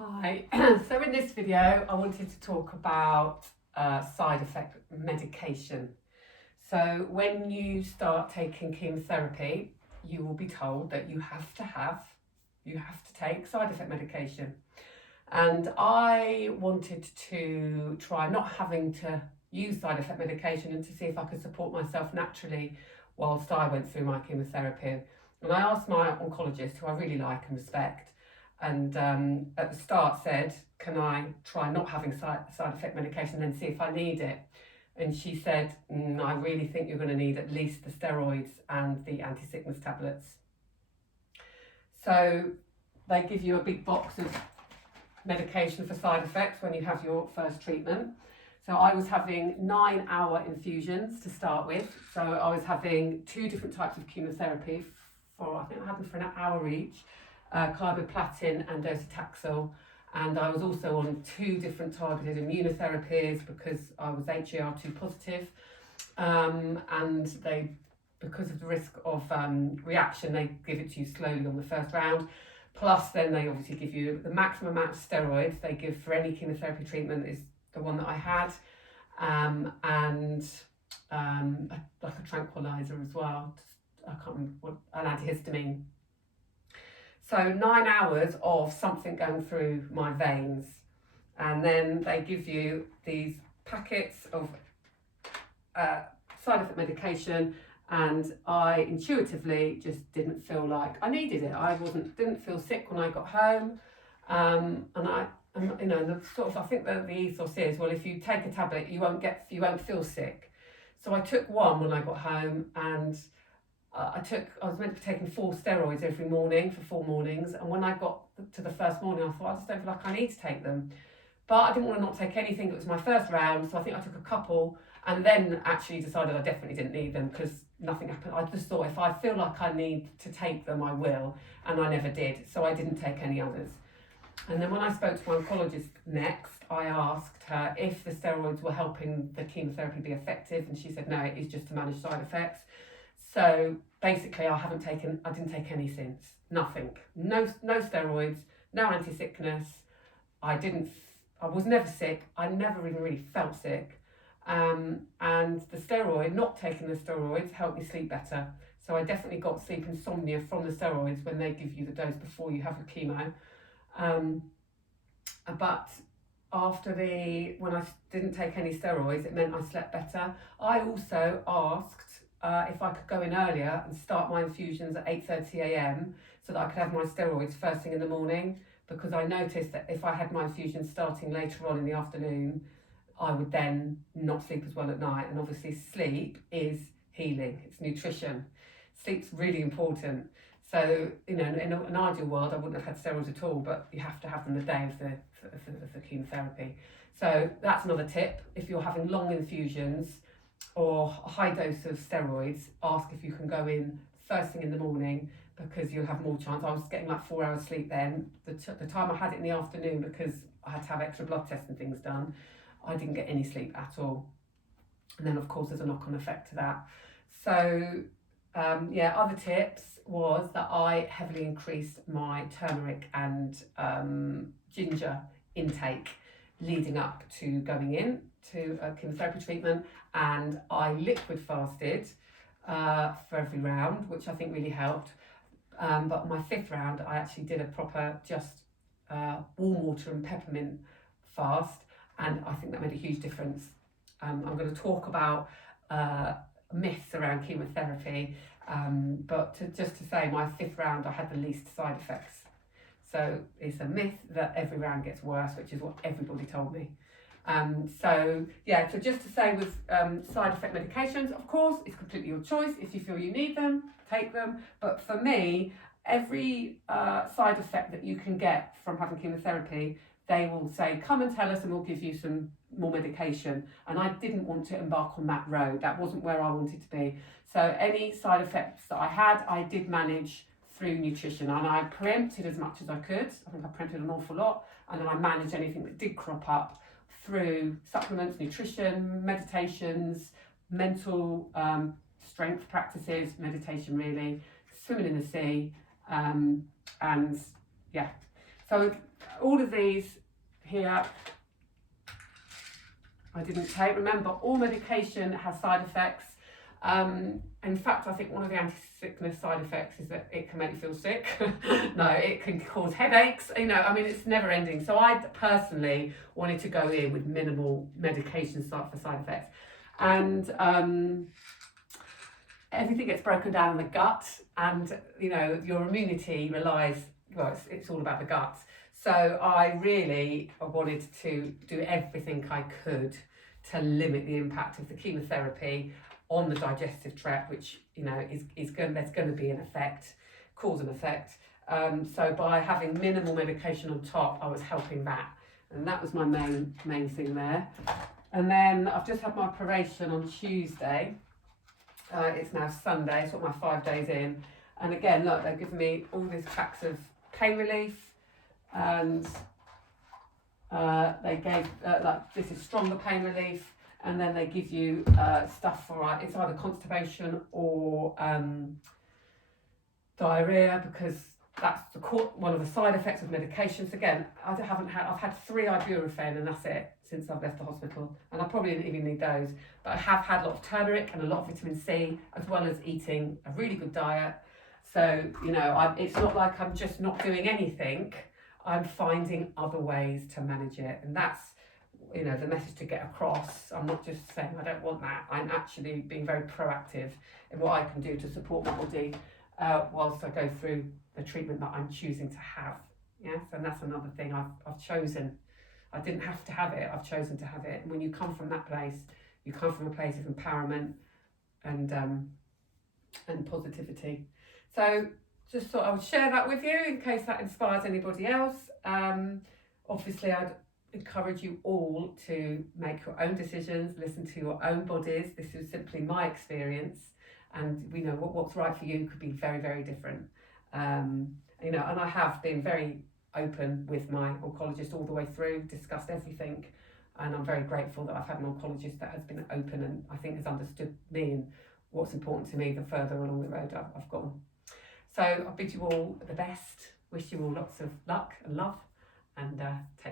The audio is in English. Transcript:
Hi, so in this video I wanted to talk about side effect medication. So when you start taking chemotherapy, you will be told that you have to take side effect medication. And I wanted to try not having to use side effect medication and to see if I could support myself naturally whilst I went through my chemotherapy. And I asked my oncologist, who I really like and respect, and at the start said, can I try not having side effect medication and then see if I need it? And she said, I really think you're going to need at least the steroids and the anti-sickness tablets. So they give you a big box of medication for side effects when you have your first treatment. So I was having 9-hour infusions to start with. So I was having 2 different types of chemotherapy I think I had them for an hour each. Carboplatin and docetaxel, and I was also on 2 different targeted immunotherapies because I was HER2 positive, and they, because of the risk of reaction, they give it to you slowly on the first round. Plus then they obviously give you the maximum amount of steroids they give for any chemotherapy treatment is the one that I had, and like a tranquilizer as well. I can't remember what, an antihistamine. So 9 hours of something going through my veins, and then they give you these packets of side effect medication, and I intuitively just didn't feel like I needed it. I didn't feel sick when I got home, and I think that the ethos is, well, if you take a tablet, you won't feel sick. So I took one when I got home, and I was meant to be taking 4 steroids every morning for 4 mornings, and when I got to the first morning, I thought, I just don't feel like I need to take them. But I didn't want to not take anything. It was my first round, so I think I took a couple, and then actually decided I definitely didn't need them because nothing happened. I just thought if I feel like I need to take them, I will, and I never did, so I didn't take any others. And then when I spoke to my oncologist next, I asked her if the steroids were helping the chemotherapy be effective, and she said no, it is just to manage side effects. So basically I didn't take any since. Nothing. No steroids, no anti-sickness. I was never sick. I never even really felt sick. And not taking the steroids helped me sleep better. So I definitely got sleep insomnia from the steroids when they give you the dose before you have your chemo. But when I didn't take any steroids, it meant I slept better. I also asked if I could go in earlier and start my infusions at 8:30 a.m. so that I could have my steroids first thing in the morning, because I noticed that if I had my infusions starting later on in the afternoon, I would then not sleep as well at night. And obviously sleep is healing, it's nutrition. Sleep's really important. So, in an ideal world, I wouldn't have had steroids at all, but you have to have them the day of the chemotherapy. So that's another tip. If you're having long infusions or a high dose of steroids, ask if you can go in first thing in the morning, because you'll have more chance. I was getting like 4 hours sleep then. The time I had it in the afternoon, because I had to have extra blood tests and things done, I didn't get any sleep at all. And then of course there's a knock-on effect to that. So other tips was that I heavily increased my turmeric and ginger intake leading up to going in to a chemotherapy treatment, and I liquid fasted for every round, which I think really helped. But my 5th round, I actually did a proper just warm water and peppermint fast, and I think that made a huge difference. I'm going to talk about myths around chemotherapy, but just to say, my 5th round I had the least side effects. So it's a myth that every round gets worse, which is what everybody told me. So just to say, with side effect medications, of course, it's completely your choice. If you feel you need them, take them. But for me, every side effect that you can get from having chemotherapy, they will say, come and tell us and we'll give you some more medication. And I didn't want to embark on that road. That wasn't where I wanted to be. So any side effects that I had, I did manage through nutrition, and I preempted as much as I could. I think I preempted an awful lot, and then I managed anything that did crop up through supplements, nutrition, meditations, mental strength practices, meditation really, swimming in the sea, So all of these here, I didn't take. Remember, all medication has side effects. In fact, I think one of the anti-sickness side effects is that it can make you feel sick. No, it can cause headaches. I mean, it's never ending. So I personally wanted to go in with minimal medication for side effects. And everything gets broken down in the gut, and your immunity relies, well, it's all about the gut. So I really wanted to do everything I could to limit the impact of the chemotherapy on the digestive tract, which is going. There's going to be an effect, cause and effect. So by having minimal medication on top, I was helping that, and that was my main thing there. And then I've just had my operation on Tuesday. It's now Sunday, so my 5 days in, and again, look, they've given me all these packs of pain relief, and they gave this is stronger pain relief. And then they give you stuff for it's either constipation or diarrhea, because that's one of the side effects of medications. Again, I've had 3 ibuprofen, and that's it since I've left the hospital, and I probably didn't even need those. But I have had a lot of turmeric and a lot of vitamin C, as well as eating a really good diet. So it's not like I'm just not doing anything. I'm finding other ways to manage it, and that's the message to get across. I'm not just saying I don't want that. I'm actually being very proactive in what I can do to support my body whilst I go through the treatment that I'm choosing to have. Yes, and that's another thing I've chosen. I didn't have to have it. I've chosen to have it. And when you come from that place, you come from a place of empowerment and positivity. So just thought I would share that with you in case that inspires anybody else. Obviously, I'd encourage you all to make your own decisions, listen to your own bodies. This is simply my experience, and we know what's right for you could be very, very different. And I have been very open with my oncologist all the way through, discussed everything, and I'm very grateful that I've had an oncologist that has been open and I think has understood me and what's important to me the further along the road I've gone. So I bid you all the best, wish you all lots of luck and love, and take